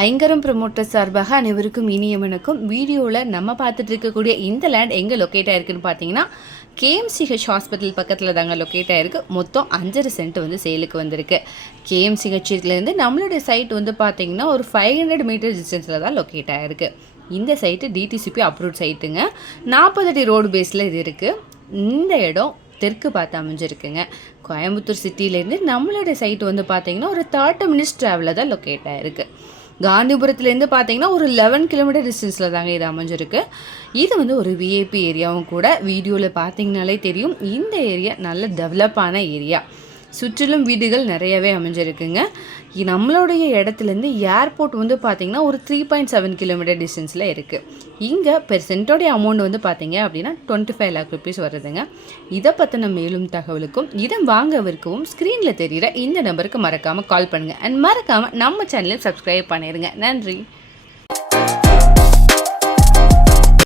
ஐங்கரம் promoter சார்பாக அனைவருக்கும் இனிய வணக்கம். வீடியோவில் நம்ம பார்த்துட்டு இருக்கக்கூடிய இந்த லேண்ட் எங்கே லொக்கேட் ஆகிருக்குன்னு பார்த்தீங்கன்னா கேஎம்சிஹெச் ஹாஸ்பிட்டல் பக்கத்தில் தாங்க லொக்கேட் ஆகிருக்கு. மொத்தம் 5.5 சென்ட் வந்து சேலுக்கு வந்திருக்கு. கேஎம்சிஹெச்லேருந்து நம்மளுடைய சைட் வந்து பார்த்திங்கன்னா ஒரு 500 மீட்டர் டிஸ்டன்ஸில் தான் லொக்கேட் ஆகிருக்கு. இந்த சைட்டு டிடிசிபி அப்ரூவ்ட் சைட்டுங்க. 40 அடி ரோடு பேஸில் இது இருக்குது. இந்த இடம் தெற்கு பார்த்து அமைஞ்சிருக்குங்க. கோயம்புத்தூர் சிட்டியிலேருந்து நம்மளுடைய சைட்டு வந்து பார்த்திங்கன்னா ஒரு 30 மினிட்ஸ் ட்ராவலில் தான் லொக்கேட் ஆகிருக்கு. காந்திபுரத்துலேருந்து பார்த்தீங்கன்னா ஒரு 11 கிலோமீட்டர் டிஸ்டன்ஸில் தாங்க இது அமைஞ்சிருக்கு. இது வந்து ஒரு விஐபி ஏரியாவும் கூட. வீடியோவில் பார்த்தீங்கனாலே தெரியும், இந்த ஏரியா நல்ல டெவலப்பான ஏரியா. சுற்றிலும் வீடுகள் நிறையவே அமைஞ்சிருக்குங்க. நம்மளுடைய இடத்துலேருந்து ஏர்போர்ட் வந்து பார்த்திங்கன்னா ஒரு 3.7 கிலோமீட்டர் டிஸ்டன்ஸில் இருக்குது. இங்கே பெர் சென்ட்டோடைய அமௌண்ட் வந்து பார்த்திங்க அப்படின்னா 25 லேக் ருபீஸ் வருதுங்க. இதை பற்றின மேலும் தகவலுக்கும் இடம் வாங்கவிருக்கவும் ஸ்க்ரீனில் தெரிகிற இந்த நம்பருக்கு மறக்காமல் கால் பண்ணுங்கள். அண்ட் மறக்காமல் நம்ம சேனலை சப்ஸ்கிரைப் பண்ணிடுங்க. நன்றி.